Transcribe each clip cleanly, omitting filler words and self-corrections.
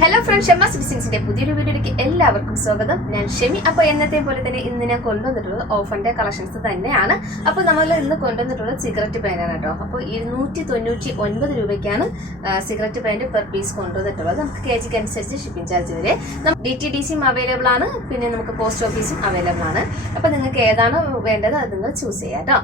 Hello friends, Shemas ഡിസൈൻസിന്റെ പുതിയൊരു വീഡിയോയിലേക്ക് എല്ലാവർക്കും സ്വാഗതം. ഞാൻ ഷെമി. അപ്പോൾ എന്നത്തെ പോലെ തന്നെ ഇന്ന് ഞാൻ കൊണ്ടുവന്നിട്ടുള്ളത് ഓഫറിന്റെ കളക്ഷൻസ് തന്നെയാണ്. അപ്പോൾ നമ്മൾ ഇന്ന് കൊണ്ടുവന്നിട്ടുള്ളത് സിഗരറ്റ് പാൻ്റാണ് കേട്ടോ. അപ്പോൾ 299 രൂപയ്ക്കാണ് സിഗരറ്റ് പാൻറ് പെർ പീസ് കൊണ്ടുവന്നിട്ടുള്ളത്. നമുക്ക് KG അനുസരിച്ച് ഷിപ്പിംഗ് ചാർജ് വരെ DTDCയും അവൈലബിൾ ആണ്, പിന്നെ നമുക്ക് പോസ്റ്റ് ഓഫീസും അവൈലബിൾ ആണ്. അപ്പോൾ നിങ്ങൾക്ക് ഏതാണ് വേണ്ടത് അത് നിങ്ങൾ ചൂസ് ചെയ്യാം കേട്ടോ.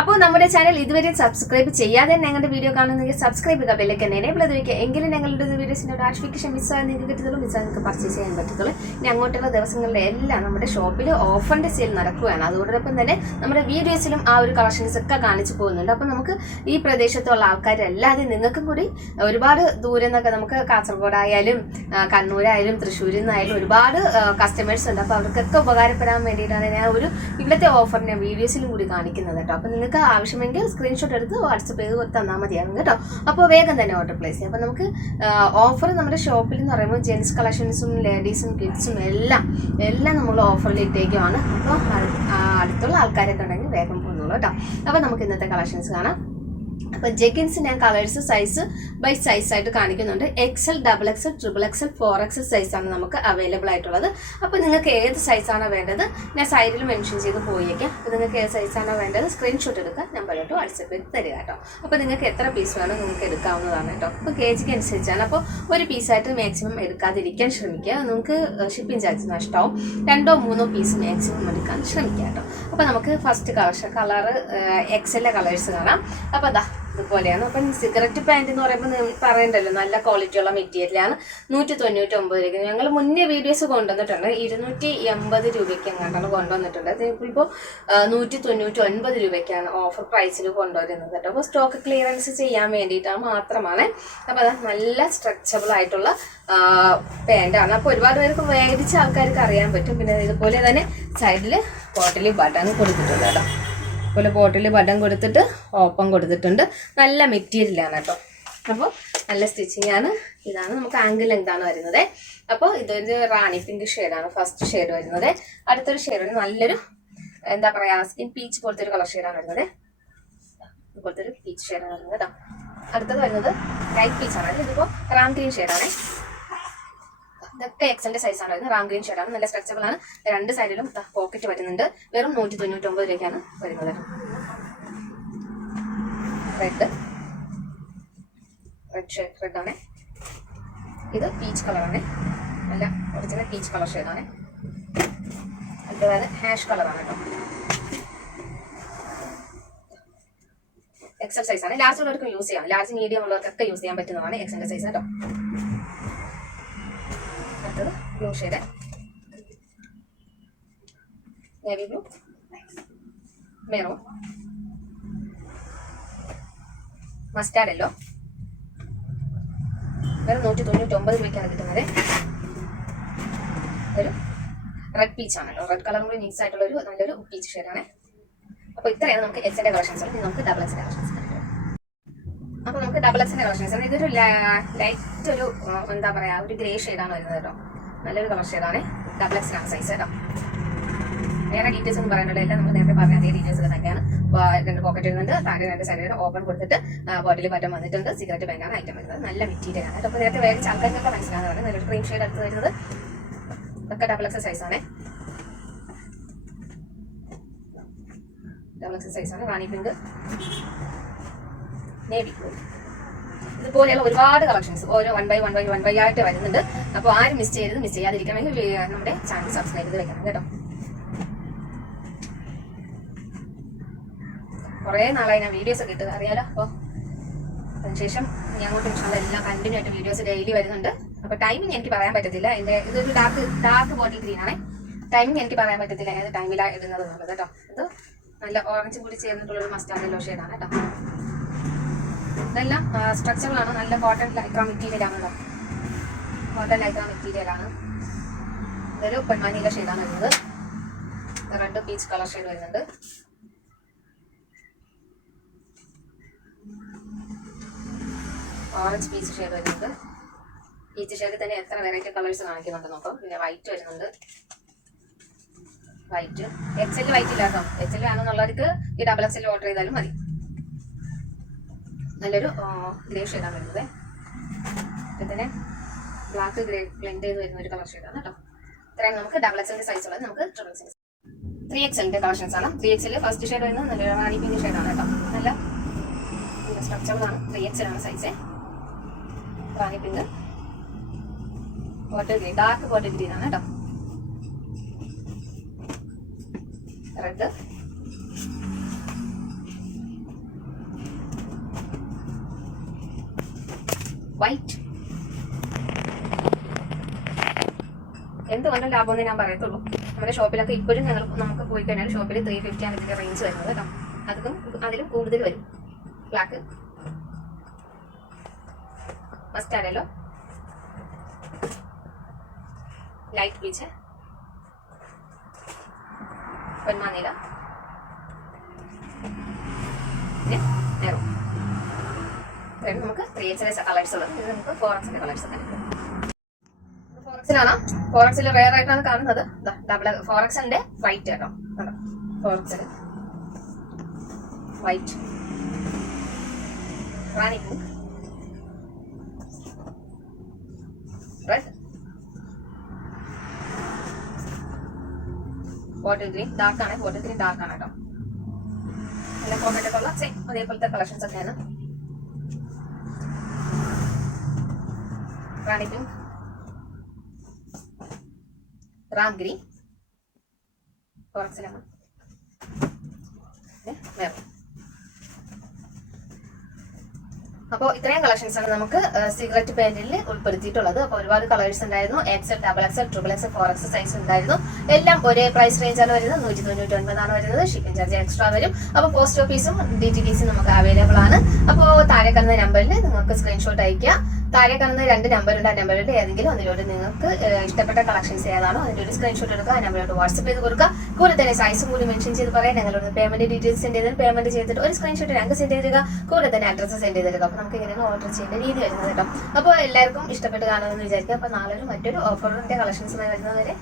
അപ്പോൾ നമ്മുടെ ചാനൽ ഇതുവരെ സബ്സ്ക്രൈബ് ചെയ്യാതെ ഞങ്ങളുടെ വീഡിയോ കാണുന്നെങ്കിൽ സബ്സ്ക്രൈബ് ചെയ്യുക, ബെല്ലൈക്കൻ എനേബിൾ ചെയ്ത് വയ്ക്കുക. എങ്കിലും ഞങ്ങളുടെ വീഡിയോസിന്റെ നോട്ടിഫിക്കേഷൻ മിസ്സായി നിങ്ങൾക്ക് കിട്ടത്തുള്ളൂ, മിസ്സായി നിങ്ങൾക്ക് പർച്ചേസ് ചെയ്യാൻ പറ്റത്തുള്ളൂ. ഇനി അങ്ങോട്ടുള്ള ദിവസങ്ങളിലെ എല്ലാം നമ്മുടെ ഷോപ്പിൽ ഓഫറിന്റെ സെയിൽ നടക്കുകയാണ്. അതോടൊപ്പം തന്നെ നമ്മുടെ വീഡിയോസിലും ആ ഒരു കളക്ഷൻസ് ഒക്കെ കാണിച്ചു പോകുന്നുണ്ട്. അപ്പോൾ നമുക്ക് ഈ പ്രദേശത്തുള്ള ആൾക്കാരല്ലാതെ നിങ്ങൾക്കും കൂടി ഒരുപാട് ദൂരം നിന്നൊക്കെ നമുക്ക് കാസർഗോഡായാലും കണ്ണൂരായാലും തൃശ്ശൂരിൽ നിന്നായാലും ഒരുപാട് കസ്റ്റമേഴ്സ് ഉണ്ട്. അപ്പോൾ അവർക്കൊക്കെ ഉപകാരപ്പെടാൻ വേണ്ടിയിട്ടാണ് ഞാൻ ഒരു ഇവിടുത്തെ ഓഫറിനെ വീഡിയോസിലും കൂടി കാണിക്കുന്നത് കേട്ടോ. അപ്പോൾ നിങ്ങൾക്ക് ആവശ്യമെങ്കിൽ സ്ക്രീൻഷോട്ട് എടുത്ത് വാട്സപ്പ് ചെയ്ത് തന്നാൽ മതിയാകും കേട്ടോ. അപ്പോൾ വേഗം തന്നെ ഓർഡർ പ്ലേസ് ചെയ്യാം. അപ്പോൾ നമുക്ക് ഓഫർ നമ്മുടെ ഷോപ്പിൽ എന്ന് പറയുമ്പോൾ ജെൻസ് കളക്ഷൻസും ലേഡീസും കിഡ്സും എല്ലാം നമ്മൾ ഓഫറിൽ ഇട്ടേക്കുവാണ്. അപ്പോൾ അടുത്തുള്ള ആൾക്കാരൊക്കെ ഉണ്ടെങ്കിൽ വേഗം പോകുന്നുള്ളൂ കേട്ടോ. അപ്പോൾ നമുക്ക് ഇന്നത്തെ കളക്ഷൻസ് കാണാം. അപ്പോൾ ജെഗിൻസ് ഞാൻ കളേഴ്സ് സൈസ് ബൈ സൈസ് ആയിട്ട് കാണിക്കുന്നുണ്ട്. XL, XXL, XXL, 4XL സൈസാണ് നമുക്ക് അവൈലബിൾ ആയിട്ടുള്ളത്. അപ്പോൾ നിങ്ങൾക്ക് ഏത് സൈസാണോ വേണ്ടത് ഞാൻ സൈഡിൽ മെൻഷൻ ചെയ്ത് പോയേക്കാം. അപ്പോൾ നിങ്ങൾക്ക് ഏത് സൈസാണോ വേണ്ടത് സ്ക്രീൻഷോട്ട് എടുക്കുക, നമ്പറിലോട്ട് വാട്സപ്പ് ചെയ്ത് തരിക കേട്ടോ. അപ്പോൾ നിങ്ങൾക്ക് എത്ര പീസ് വേണം നിങ്ങൾക്ക് എടുക്കാവുന്നതാണ് കേട്ടോ. അപ്പോൾ KGക്ക് അനുസരിച്ചാണ്. അപ്പോൾ ഒരു പീസായിട്ട് മാക്സിമം എടുക്കാതിരിക്കാൻ ശ്രമിക്കുക. നിങ്ങൾക്ക് ഷിപ്പിംഗ് ചാർജ് നഷ്ടമാവും. 2-3 പീസ് മാക്സിമം എടുക്കാൻ ശ്രമിക്കുക കേട്ടോ. അപ്പോൾ നമുക്ക് ഫസ്റ്റ് കളർ XL കളേഴ്സ് കാണാം. അപ്പോൾ അതാ ഇതുപോലെയാണ്. അപ്പം സിഗരറ്റ് പാൻറ് എന്ന് പറയുമ്പോൾ പറയണ്ടല്ലോ, നല്ല ക്വാളിറ്റിയുള്ള മെറ്റീരിയലാണ്. 199 രൂപയ്ക്ക് ഞങ്ങൾ മുന്നേ വീഡിയോസ് കൊണ്ടുവന്നിട്ടുണ്ട്. 280 രൂപയ്ക്ക് എങ്ങാണ്ടാണ് കൊണ്ടുവന്നിട്ടുണ്ട്. ഇപ്പോൾ 199 രൂപയ്ക്കാണ് ഓഫർ പ്രൈസിൽ കൊണ്ടുവരുന്നത് കേട്ടോ. അപ്പോൾ സ്റ്റോക്ക് ക്ലിയറൻസ് ചെയ്യാൻ വേണ്ടിയിട്ടാണ് മാത്രമാണ്. അപ്പോൾ അത് നല്ല സ്ട്രെച്ചബിൾ ആയിട്ടുള്ള പാൻറ്റാണ്. അപ്പോൾ ഒരുപാട് പേർക്ക് മേടിച്ച ആൾക്കാർക്ക് അറിയാൻ പറ്റും. പിന്നെ ഇതുപോലെ തന്നെ സൈഡിൽ പോട്ടലി ബട്ടൺ കൊടുത്തിട്ടുണ്ട് കേട്ടോ. അതുപോലെ ബോട്ടിൽ ബട്ടൺ കൊടുത്തിട്ട് ഓപ്പൺ കൊടുത്തിട്ടുണ്ട്. നല്ല മെറ്റീരിയലാണ് കേട്ടോ. അപ്പോൾ നല്ല സ്റ്റിച്ചിങ് ആണ്. ഇതാണ് നമുക്ക് ആംഗിൾ ലെങ്താണ് വരുന്നത്. അപ്പോൾ ഇതൊരു റാണി പിങ്ക് ഷെയ്ഡാണ് ഫസ്റ്റ് ഷെയ്ഡ് വരുന്നത്. അടുത്തൊരു ഷെയ്ഡ് നല്ലൊരു എന്താ പറയുക സ്കിൻ പീച്ച് പോലത്തെ ഒരു കളർ ഷെയ്ഡാണ് വരുന്നത്. ഇതുപോലത്തെ ഒരു പീച്ച് ഷെയ്ഡാണ് വരുന്നത് കേട്ടോ. അടുത്തത് വരുന്നത് ലൈറ്റ് പീച്ചാണ്. ഇതിപ്പോൾ റാം ഗ്രീൻ ഷെയ്ഡാണ്. ഇതൊക്കെ XLന്റെ സൈസാണ് വരുന്നത്. റാം ഗ്രീൻ ഷെയ്ഡാണ്. നല്ല സ്ട്രെച്ചബിൾ ആണ്. രണ്ട് സൈഡിലും പോക്കറ്റ് വരുന്നുണ്ട്. വെറും 199 രൂപയ്ക്കാണ് വരുന്നത്. റെഡ് ആണ്. ഇത് പീച്ച് കളറാണ്. നല്ല ഒറിജിനൽ പീച്ച് കളർ ഷെയ്ഡാണ്. അടുത്തത് ഹാഷ് കളറാണ് കേട്ടോ. XL സൈസാണ്. ലാർജ് ഉള്ളവർക്കും യൂസ് ചെയ്യാം. ലാർജ് മീഡിയം ഉള്ളവർക്കൊക്കെ യൂസ് ചെയ്യാൻ പറ്റുന്നതാണ് XLന്റെ സൈസ് കേട്ടോ. Blue shade, navy blue, maroon, mustard yellow. വെറും 199 രൂപയ്ക്കാണ് കിട്ടുന്നത്. ഒരു റെഡ് പീച്ച് ആണല്ലോ. റെഡ് കളറും കൂടി മിക്സ് ആയിട്ടുള്ള ഒരു നല്ലൊരു പീച്ച് ഷെയ്ഡാണ്. അപ്പോൾ ഇത്രയാണ് നമുക്ക് XLന്റെ കളക്ഷൻസ്. നമുക്ക് XXL കളക്ഷൻസ്. അപ്പോൾ നമുക്ക് XXL കളക്ഷൻസ്. ഇതൊരു ലൈറ്റ് ഒരു എന്താ പറയുക ഒരു ഗ്രേ ഷെയ്ഡാണ് വരുന്നത് കേട്ടോ. നല്ലൊരു കളർ ഷെയ്ഡാണ്. XXL ആണ് സൈസ് കേട്ടോ. വേറെ ഡീറ്റെയിൽസ് ഒന്നും പറയാനുള്ളത് എല്ലാം നമ്മൾ നേരത്തെ പറഞ്ഞ അതേ ഡീറ്റെയിൽസ് തന്നെയാണ്. 2 പോക്കറ്റ് വരുന്നുണ്ട്. താഴെ 2 സൈഡിൽ ഓപ്പൺ കൊടുത്തിട്ട് ബോട്ടിൽ ബട്ടൺ വന്നിട്ടുണ്ട്. സിഗരറ്റ് പാൻ്റാണ് ഐറ്റം വരുന്നത്. നല്ല മെറ്റീരിയൽ ആണ്. അപ്പോൾ നേരത്തെ വേറെ ആൾക്കാർക്കൊക്കെ മനസ്സിലാകുന്നതാണ്. നല്ലൊരു ക്രീം ഷെയ്ഡ് അടുത്ത് വരുന്നത്. ഇതൊക്കെ XXL സൈസാണ്. XXL സൈസാണ്. റാണി പിങ്ക്, നേവി ബ്ലൂ, ഇതുപോലെയുള്ള ഒരുപാട് കളക്ഷൻസ് ഓരോ 1 by 1 ആയിട്ട് വരുന്നുണ്ട്. അപ്പോൾ ആരും മിസ് ചെയ്യാതിരിക്കണമെങ്കിൽ നമ്മുടെ ചാനൽ സബ്സ്ക്രൈബ് ചെയ്ത് വെക്കണം കേട്ടോ. കുറേ നാളായി ഞാൻ വീഡിയോസ് ഒക്കെ ഇട്ട് അറിയാലോ. അപ്പോൾ അതിനുശേഷം ഇനി അങ്ങോട്ട് എല്ലാം കണ്ടിന്യൂ ആയിട്ട് വീഡിയോസ് ഡെയിലി വരുന്നുണ്ട്. അപ്പോൾ ടൈമിങ് എനിക്ക് പറയാൻ പറ്റത്തില്ല. ഇതൊരു ഡാർക്ക് ബോട്ടിൽ ഗ്രീൻ ആണ്. ടൈമിങ് എനിക്ക് പറയാൻ പറ്റത്തില്ല ഏത് ടൈമിലാണ് ഇടുന്നത് എന്നുള്ളത് കേട്ടോ. ഇത് നല്ല ഓറഞ്ചും കൂടി ചേർന്നിട്ടുള്ളൊരു മസ്റ്റാർഡ് യെല്ലോ ഷെയ്ഡാണ് കേട്ടോ. ഇതെല്ലാം സ്ട്രക്ചറബിൾ ആണ്. നല്ല കോട്ടൺ ലൈക്ര മെറ്റീരിയൽ ആണല്ലോ. കോട്ടൺ ലൈക്ര മെറ്റീരിയൽ ആണ്. ഇതൊരു പൊന്മാനിയിലെ ഷെയ്ഡാണ് വരുന്നത്. റെഡ് പീച്ച് കളർ ഷെയ്ഡ് വരുന്നുണ്ട്. ഓറഞ്ച് പീച്ച് ഷെയ്ഡ് വരുന്നുണ്ട്. പീച്ച് ഷെയ്ഡിൽ തന്നെ എത്ര വെറൈറ്റി കളേഴ്സ് കാണിക്കുന്നുണ്ട് നോക്കാം. പിന്നെ വൈറ്റ് വരുന്നുണ്ട്. വൈറ്റ് XL വൈറ്റ് ഇല്ല കേട്ടോ. XL വേണമെന്നുള്ളവർക്ക് ഈ XXL ഓർഡർ ചെയ്താലും മതി. നല്ലൊരു ഗ്രേ ഷെയ്ഡാണ് വരുന്നത്. ഇതിന് ബ്ലാക്ക് ഗ്രേ ബ്ലെൻഡ് ചെയ്ത് വരുന്ന ഒരു കളർ ഷെയ്ഡാണ് കേട്ടോ. ഇത്രയും നമുക്ക് ഡബിൾ എക്സലിന്റെ സൈസ് ഉള്ളത്. നമുക്ക് ട്രിപ്പിൾ എക്സൽ 3XL കളക്ഷൻസ് ആണ്. 3XL ഫസ്റ്റ് ഷെയ്ഡ് വരുന്നത് നല്ല റാണി പിങ്ക് ഷെയ്ഡാണ് കേട്ടോ. നല്ല സ്ട്രക്ചറിലാണ്. 3XL ആണ് size. Rani pink water green, dark water green ആണ് കേട്ടോ. Red, white. എന്തുകൊണ്ടും ലാഭമെന്ന് ഞാൻ പറയത്തുള്ളൂ. നമ്മുടെ ഷോപ്പിലൊക്കെ ഇപ്പോഴും നമുക്ക് പോയി കഴിഞ്ഞാൽ ഷോപ്പിൽ 350 ആണ് ഇതിന്റെ റേഞ്ച് വരുന്നത് കേട്ടോ. അതിലും കൂടുതൽ വരും. Black, mustard yellow, light peach, പൊന്മാനീല, മെറൂൺ. നമുക്ക് 3XL കളേഴ്സ് ഉള്ളത്. ഇത് നമുക്ക് 4XL കളേഴ്സ് തന്നെ. 4XL 4XL റെയർ ആയിട്ടാണ് കാണുന്നത്. 4XLന്റെ വൈറ്റ് കേട്ടോ. 4XL white, rani pink, red, bottle green. Dark ആണ്, ബോട്ടിൽ ഗ്രീൻ ഡാർക്ക് ആണ് കേട്ടോ. നല്ല കോമ്പറ്റൊക്കെ ഉള്ള സെയിം അതേപോലത്തെ കളക്ഷൻസ് ഒക്കെയാണ്. റാണി പിങ്ക്, റാം ഗ്രീൻ, 4XL ആണ്. മെറൂൺ. അപ്പോൾ ഇത്രയും കളക്ഷൻസ് ആണ് നമുക്ക് സിഗരറ്റ് പാന്റിൽ ഉൾപ്പെടുത്തിയിട്ടുള്ളത്. അപ്പോൾ ഒരുപാട് കളേഴ്സ് ഉണ്ടായിരുന്നു. XL, XXL, XXL, 4XL size ഉണ്ടായിരുന്നു. എല്ലാം ഒരേ പ്രൈസ് റേഞ്ചാണ് വരുന്നത്. 199 ആണ് വരുന്നത്. ഷിപ്പിംഗ് ചാർജ് എക്സ്ട്രാ വരും. അപ്പോൾ പോസ്റ്റ് ഓഫീസും DTDC നമുക്ക് അവൈലബിൾ ആണ്. അപ്പോൾ താഴെ കാണുന്ന നമ്പറിൽ നിങ്ങൾക്ക് സ്ക്രീൻഷോട്ട് അയക്കുക. താഴെ കാണുന്ന 2 നമ്പറുണ്ട്. ആ നമ്പറിൽ ഏതെങ്കിലും അതിലൂടെ നിങ്ങൾക്ക് ഇഷ്ടപ്പെട്ട കളക്ഷൻസ് ഏതാണോ അതിൻ്റെ ഒരു സ്ക്രീൻഷോട്ട് എടുക്കുക. ആ നമ്പറിലോട്ട് വാട്സ്ആപ്പ് ചെയ്ത് കൊടുക്കുക. കൂടെ തന്നെ സൈസും കൂടി മെൻഷൻ ചെയ്ത് പറയാം. ഞങ്ങളോട് പേയ്മെന്റ് ഡീറ്റെയിൽസ് സെൻഡ് ചെയ്താൽ പേയ്മെന്റ് ചെയ്തിട്ട് ഒരു സ്ക്രീൻഷോട്ട് ഞങ്ങൾക്ക് സെൻഡ് ചെയ്തിരിക്കുക. കൂടെ തന്നെ അഡ്രസ്സ് സെൻഡ് ചെയ്തിരിക്കുക. അപ്പോൾ നമുക്ക് ഇങ്ങനെയാണ് ഓർഡർ ചെയ്യേണ്ട രീതി വരുന്നത് കേട്ടോ. അപ്പോൾ എല്ലാവർക്കും ഇഷ്ടപ്പെട്ട് കാണുമെന്ന് വിചാരിക്കുക. അപ്പോൾ നാളെ മറ്റൊരു ഓഫറിന്റെ കളക്ഷൻസുമായി വരുന്നവരെ